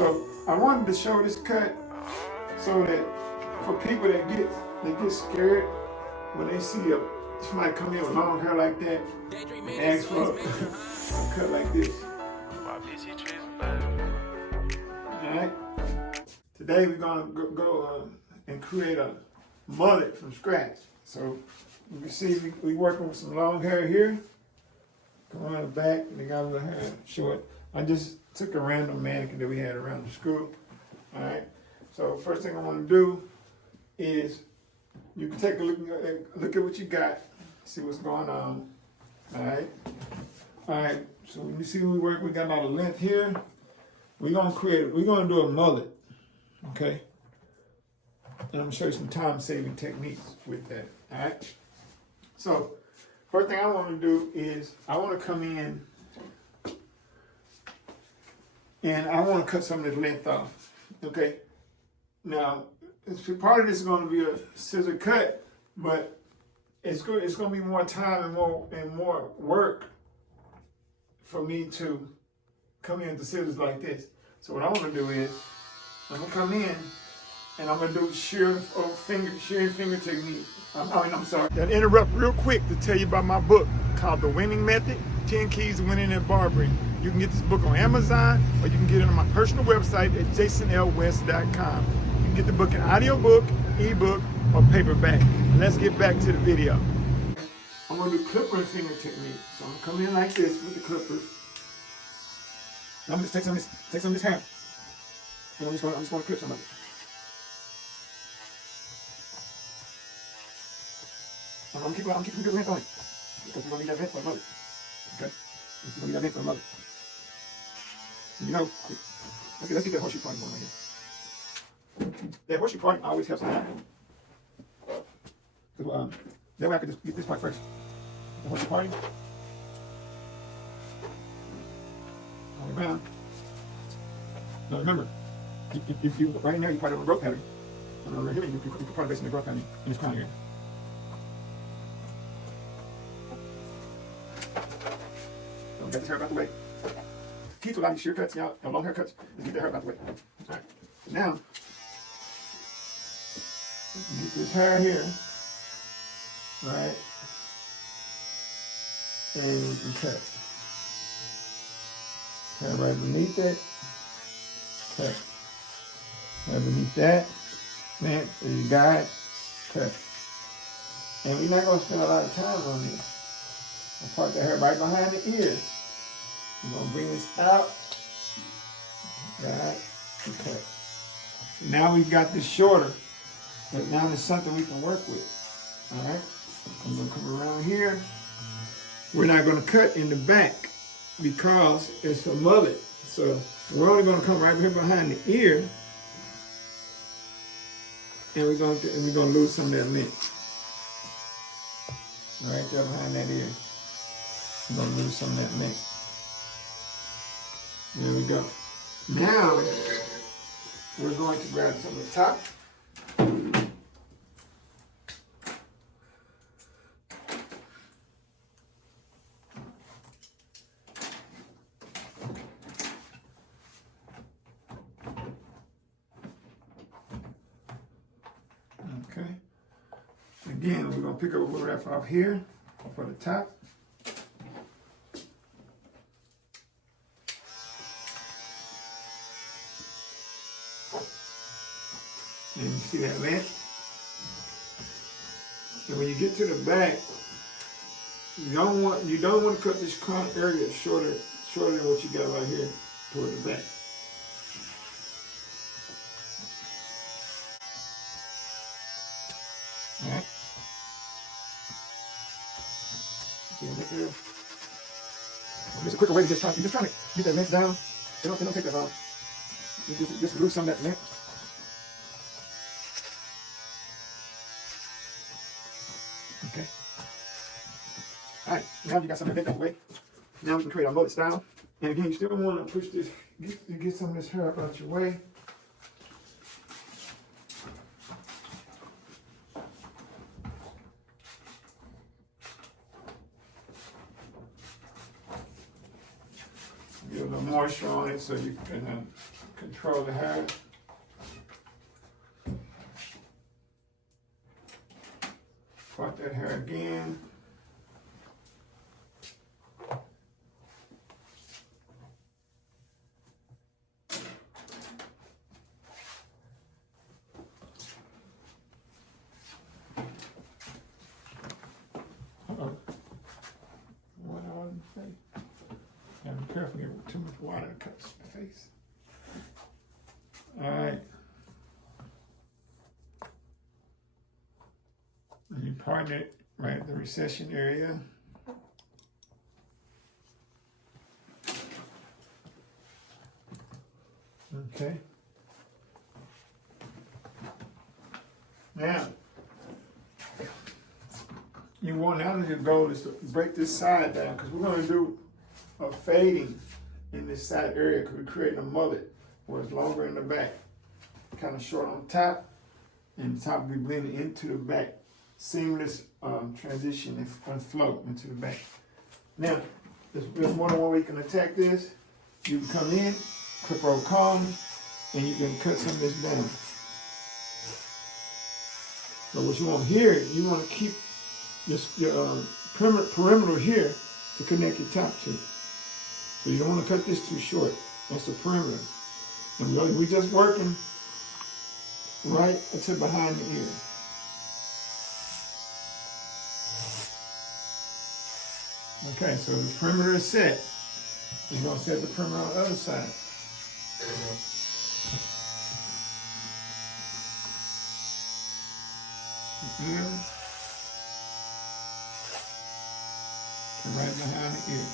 So I wanted to show this cut so that for people that get scared when they see somebody come in with long hair like that and ask for a cut like this. Alright? Today we're gonna go and create a mullet from scratch. So you can see we working with some long hair here. Come on the back, they got a little hair short. I just took a random mannequin that we had around the school. Alright? So first thing I want to do is you can take a look at what you got, see what's going on. Alright? Alright, so when you see we work, we got a lot of length here. We're gonna do a mullet. Okay? And I'm gonna show you some time-saving techniques with that. Alright? So first thing I want to do is I want to come in and I want to cut some of this length off. Okay? Now, part of this is going to be a scissor cut, but it's going to be more time and more work for me to come in with the scissors like this. So what I want to do is I'm going to come in and I'm going to do shearing finger technique. I'm sorry. I'll interrupt real quick to tell you about my book called The Winning Method, 10 Keys to Winning at Barbering. You can get this book on Amazon or you can get it on my personal website at jasonlwest.com. You can get the book in audiobook, ebook, or paperback. Let's get back to the video. I'm going to do clipper and finger technique. So I'm going to come in like this with the clippers. And I'm just take some of this hair. And I'm just going to clip some of it. I'm keeping good length on it. Because we're going to need that length for a mullet. Okay? We're going to need that length for a mullet. You know, let's get that horseshoe party going right here. That horseshoe party always helps me out. That way I can just get this part first. The horseshoe party. All around. Now remember, if you right in there, you part of a growth pattern. And right here, you can part of based on the growth pattern in this crown here. So we got this hair out the way. Key to a lot of these shear cuts, y'all, long haircuts, is get the hair out the way. All right. Now, get this hair here, right, and you can cut. Hair right beneath it, cut. Hair beneath that, man, there you got it, cut. And we're not going to spend a lot of time on this. I'll part the hair right behind the ears. We're going to bring this out, right, and cut. Now we've got this shorter, but now there's something we can work with, all right? I'm going to come around here. We're not going to cut in the back because it's a mullet. So we're only going to come right here behind the ear, and we're going to lose some of that length. Right there behind that ear. We're going to lose some of that length. There we go. Now, we're going to grab some of the top. Okay. Again, we're going to pick up what we left off here for the top. And you see that length? And when you get to the back, you don't want to cut this crown area shorter than what you got right here toward the back. All right. There's a quicker way to just trying to get that length down. It don't take that long. You just lose some of that length. Okay. All right, now you got something to take that way. Now we can create our mullet style. And again, you still want to push this, get some of this hair out your way. Get a little moisture on it so you can control the hair. Part that hair again. What on the face? Gotta be careful, get too much water that cuts the face. All right. And you partner it right at the recession area. Okay. Now, you want now your goal is to break this side down because we're going to do a fading in this side area because we're creating a mullet where it's longer in the back, kind of short on top, and the top will be blended into the back. Seamless transition and flow into the back. Now, there's more than one way you can attack this. You can come in, clip roll comb, and you can cut some of this down. So what you want here, you want to keep your perimeter here to connect your top to. So you don't want to cut this too short. That's the perimeter. And we're just working right to behind the ear. Okay, so the perimeter is set. You're going to set the perimeter on the other side. Ear. And right behind the ear.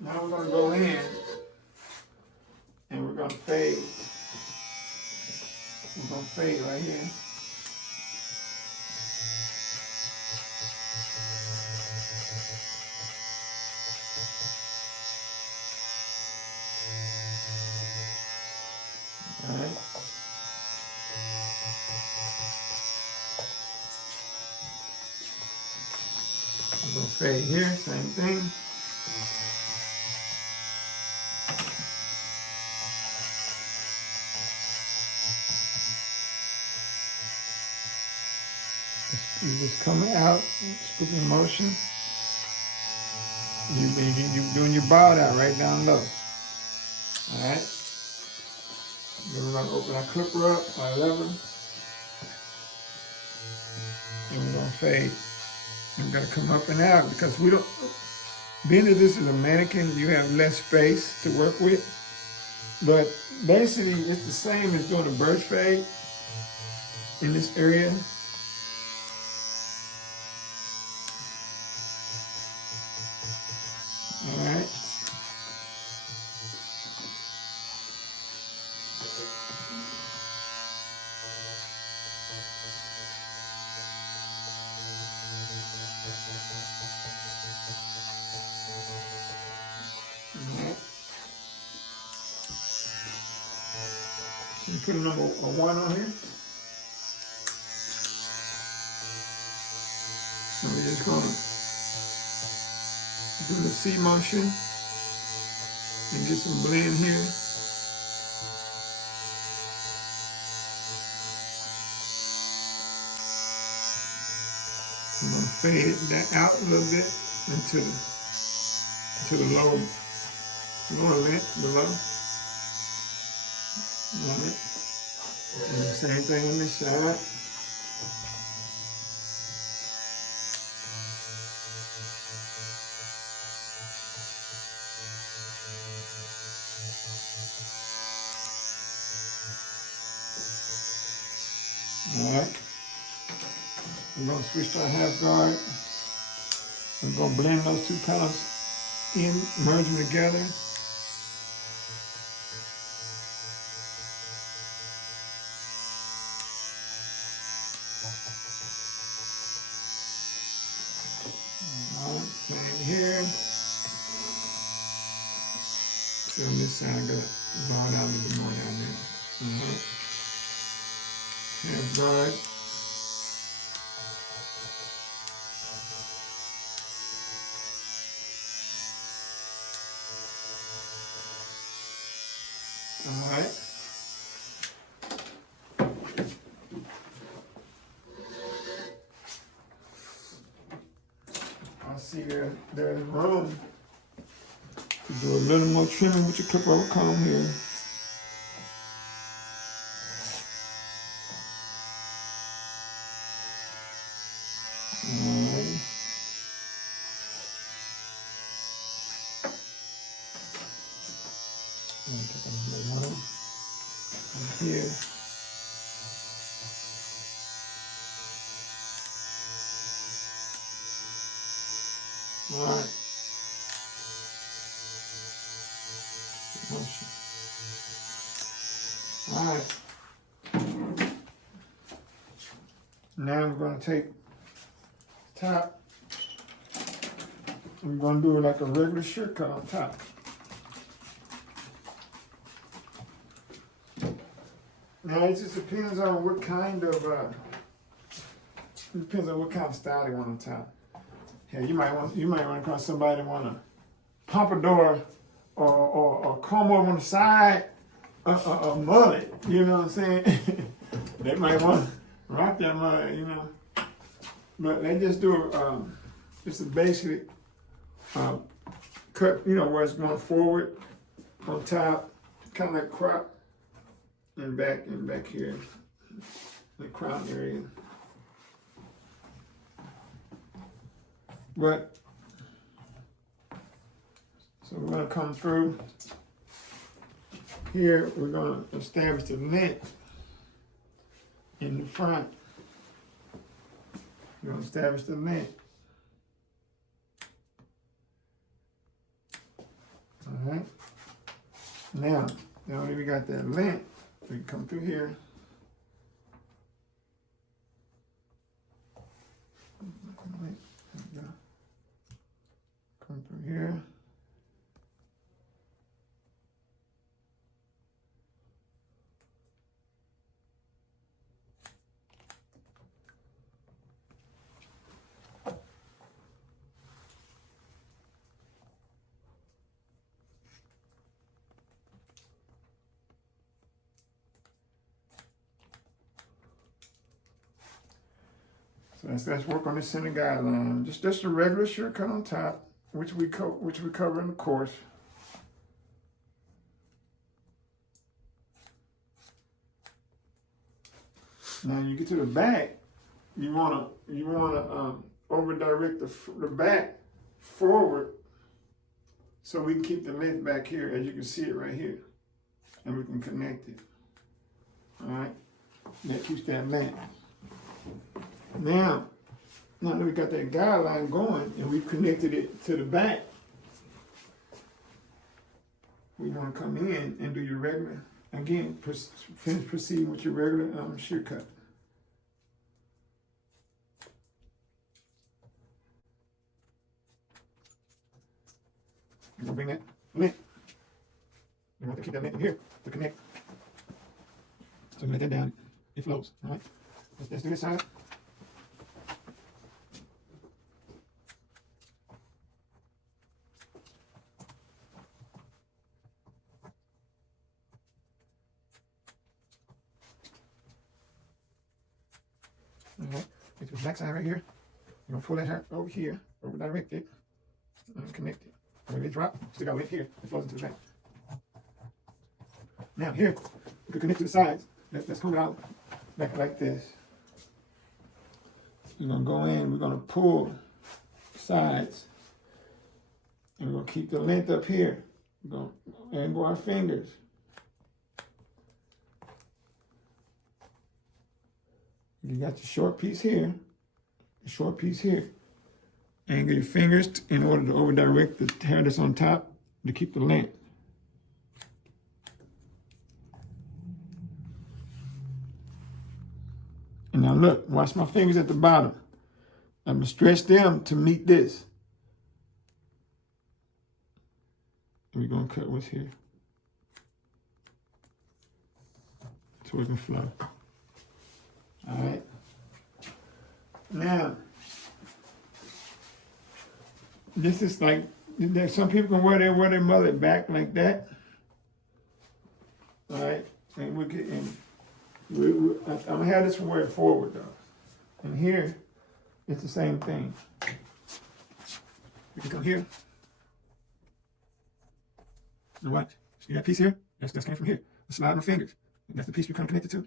Now we're going to go in and we're going to fade. We're going to fade right here. All right. I'm going to fade here, same thing. You just come out, scooping motion. You're doing your bow down right down low. All right. Then we're going to open our clipper up, our lever. And we're going to fade. I'm going to come up and out because we don't, being that this is a mannequin, you have less space to work with. But basically, it's the same as doing a burst fade in this area. All right. So you put a number 1 on here. So we're just going to do the C motion and get some blend here. I'm going to fade that out a little bit into the lower length below. All right. And the same thing on this side. All right. We're going to switch to a half guard. We're going to blend those two colors in, merge them together. All See on this side, got drawn out a little more down there. Half guard. All right. I see there's room to do a little more trimming with your clip-over comb here. Here. All right. All right. Now I'm going to take the top. I'm going to do it like a regular shirt cut on top. Now it just depends on what kind of style they want on top. Yeah, you might run across somebody that want a pompadour or comb over on the side, a mullet. You know what I'm saying? They might want to rock that mullet, you know. But they just do just a basic cut, you know, where it's going forward on top, kind of like crop. And back here, the crown area. But so we're going to come through here. We're going to establish the length in the front. We're going to establish the length. All right. Now that we got that length. We can come through here. Come through here. So let's work on the center guideline. Just a regular shirt cut on top, which we cover in the course. Now you get to the back, you wanna over direct the back forward, so we can keep the length back here, as you can see it right here, and we can connect it. All right, that keeps that length. Now that we got that guideline going and we've connected it to the back, we want to come in and do your regular, again, finish proceeding with your regular shear cut. You're going to bring that length. You want to keep that length in here to connect. So let that down, it flows, all right? Let's do this side. Alright, get to the back side right here. You're going to pull that hair over here, over direct it, and connect it. When it drop, still got length here, it flows into the back. Now here, we can connect to the sides. Let's come out back like this. We're going to go in, we're going to pull sides. And we're going to keep the length up here. We're going to angle our fingers. You got your short piece here, the short piece here. Angle your fingers in order to over direct the hair that's on top to keep the length. And now look, watch my fingers at the bottom. I'm gonna stretch them to meet this. And we're gonna cut what's here. so it can flow. All right. Now, this is like, some people can wear their mullet back like that. All right, and we're getting, I'm gonna have this one wear it forward though. And here, it's the same thing. We can come here. Now watch. See that piece here? That's came from here. I slide my fingers. And that's the piece we come connected to.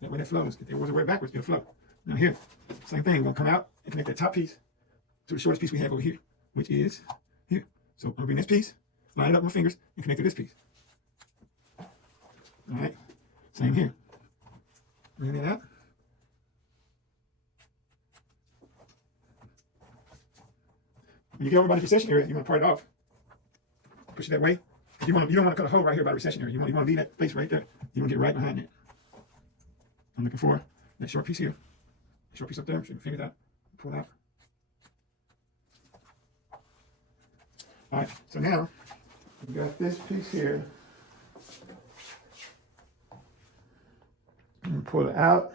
That way that flows. If it wasn't way backwards, it'll flow. Now here, same thing. We're gonna come out and connect that top piece to the shortest piece we have over here, which is here. So I'm gonna bring this piece, line it up with my fingers, and connect to this piece. All right, same here. Bring that out. When you get over by the recession area, you want to part it off. Push it that way. You don't want to cut a hole right here by the recession area. You want to leave that place right there. You want to get right behind it. I'm looking for that short piece here. That short piece up there. Should figure it out. Pull it out. All right. So now we got this piece here. I'm gonna pull it out,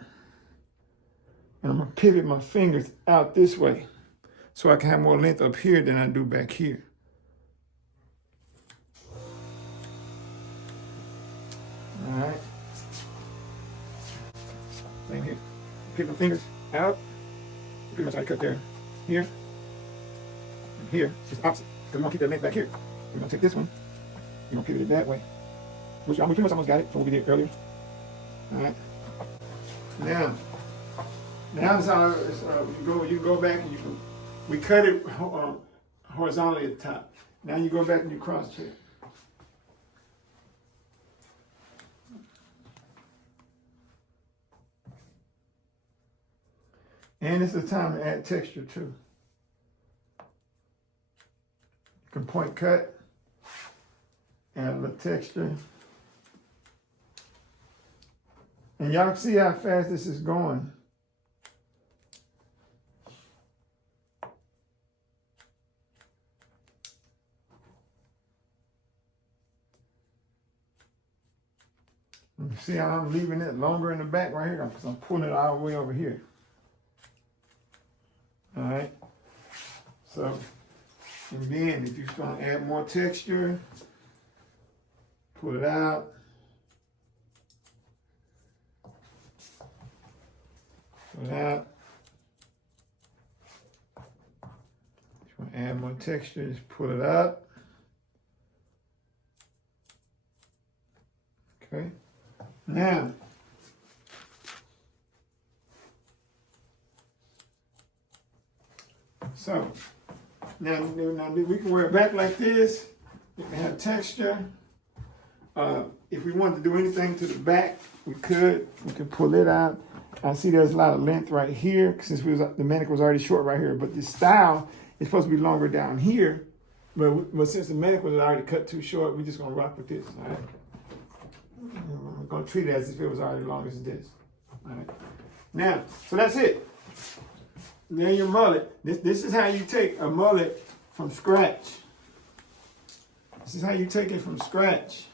and I'm gonna pivot my fingers out this way, so I can have more length up here than I do back here. All right. Same here. Pivot my fingers out. Pretty much I cut there, here, and here. It's opposite, because we want to keep that length back here. We're gonna take this one. We're gonna pivot it that way, which I pretty much almost got it from what we did earlier. All right. Now it's how you go back and we cut it horizontally at the top. Now you go back and you cross check. And it's the time to add texture too. You can point cut, add a little texture. And y'all see how fast this is going. You see how I'm leaving it longer in the back right here? Because I'm pulling it all the way over here. All right. So, and then if you're going to add more texture, pull it out. Pull it out. If you want to add more texture, just pull it up. Okay. Now, so now we can wear it back like this. It can have texture. If we wanted to do anything to the back, we could pull it out. I see there's a lot of length right here since the mannequin was already short right here, but the style is supposed to be longer down here. But since the mannequin was already cut too short, we're just gonna rock with this. All right. I'm gonna treat it as if it was already long as this. All right. Now, so that's it. Then your mullet. This is how you take a mullet from scratch. This is how you take it from scratch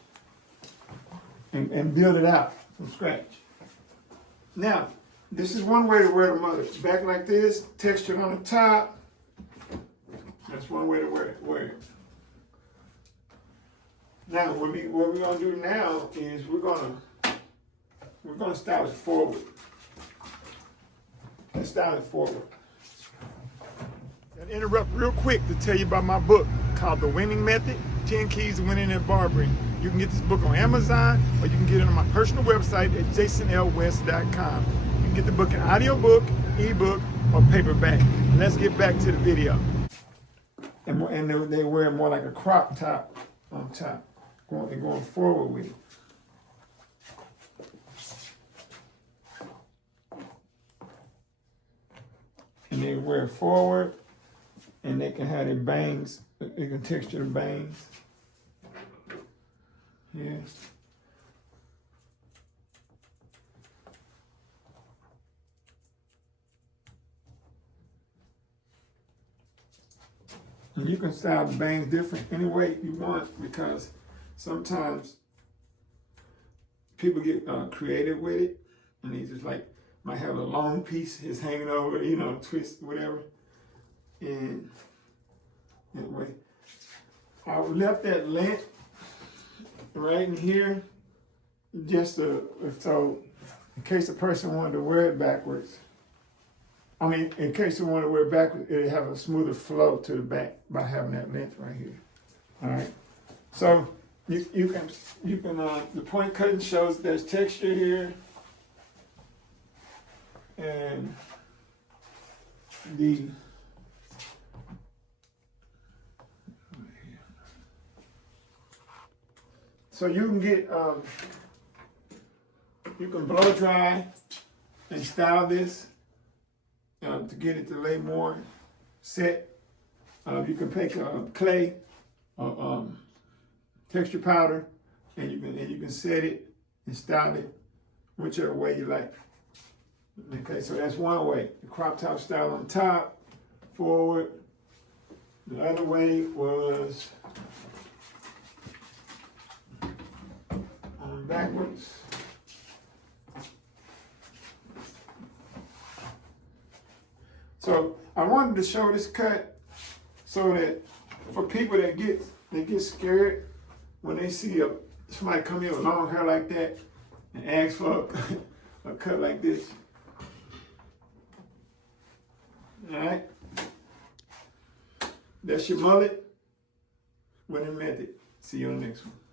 and build it out from scratch. Now, this is one way to wear the mullet. Back like this, textured on the top. That's one way to wear it. Now, what we're gonna do now is we're gonna style it forward. Let's style it forward. I'll interrupt real quick to tell you about my book called The Winning Method, 10 Keys to Winning at Barbering. You can get this book on Amazon, or you can get it on my personal website at jasonlwest.com. You can get the book in audiobook, ebook, or paperback. And let's get back to the video. And they wear more like a crop top on top. Going forward with it. And they wear it forward, and they can have their bangs, they can texture the bangs. Yeah. And you can style the bangs different any way you want, because sometimes people get creative with it, and they just like might have a long piece is hanging over, you know, twist, whatever. And anyway, I left that length right in here, just so in case the person wanted to wear it backwards. I mean, in case they want to wear it backwards, it'll have a smoother flow to the back by having that length right here. All right. So you can the point cutting shows there's texture here, and the so you can get you can blow dry and style this to get it to lay more set. You can take clay texture powder, and you can set it and style it whichever way you like. Okay, so that's one way. The crop top style on top, forward. The other way was on backwards. So I wanted to show this cut so that for people that get scared when they see somebody come in with long hair like that and ask for a cut like this. All right, that's your mullet with a method. See you on the next one.